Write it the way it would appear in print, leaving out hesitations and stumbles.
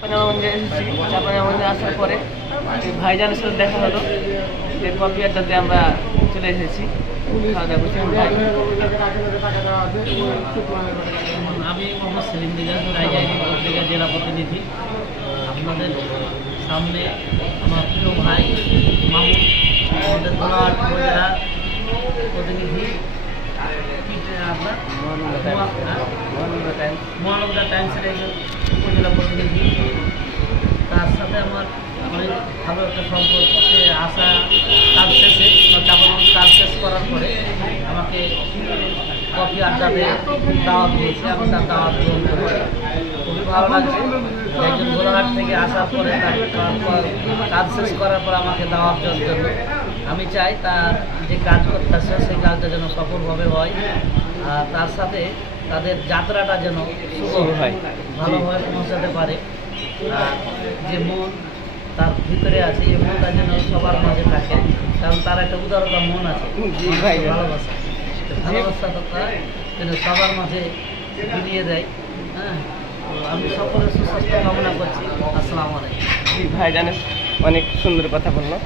চাপানাগঞ্জে এসেছি। চাপানাগঞ্জে আসার পরে ভাইজানের সাথে দেখা হলো, কফি আড্ডাতে আমরা চলে এসেছি, খাওয়া দাওয়া করছি। আমি মোহাম্মদ সেলিম মিজাজ, রায়জানি পত্রিকা জেলা প্রতিনিধি। আপনাদের সামনে আমার প্রিয় ভাই মামুন, আমাদের ধোলাহাট উপজেলা প্রতিনিধি, আপনার মহানন্দা টাইমসের একজন উপজেলা প্রতিনিধি। তার সাথে আমার অনেক ভালো একটা সম্পর্ক। সে আসা কাজ শেষে বা চাপানোর কাজ শেষ করার পরে আমাকে কফি আড্ডাতে দাওয়াত দিয়েছে। আমি তার দাওয়াত গ্রহণ করি, খুবই ভালো লাগছে। একজন গোলাঘাট থেকে আসার পরে তার কাজ শেষ করার পর আমাকে দাওয়াত দেওয়ার জন্য। আমি চাই তার যে কাজ করতেছে সেই কাজটা যেন সফলভাবে হয়, আর তার সাথে তাদের যাত্রাটা যেন শুভ হয়, ভালোভাবে পৌঁছাতে পারে। আর যে মন তার ভিতরে আছে, এই মনটা যেন সবার মাঝে থাকে, কারণ তার একটা উদারতা মন আছে, ভালোবাসা ভালোবাসাটা যেন সবার মাঝে বিলিয়ে দেয়। হ্যাঁ, আমি সকলের সুস্বাস্থ্য কামনা করছি। আসসালামু আলাইকুম। ভাইজানের অনেক সুন্দর কথা বললো।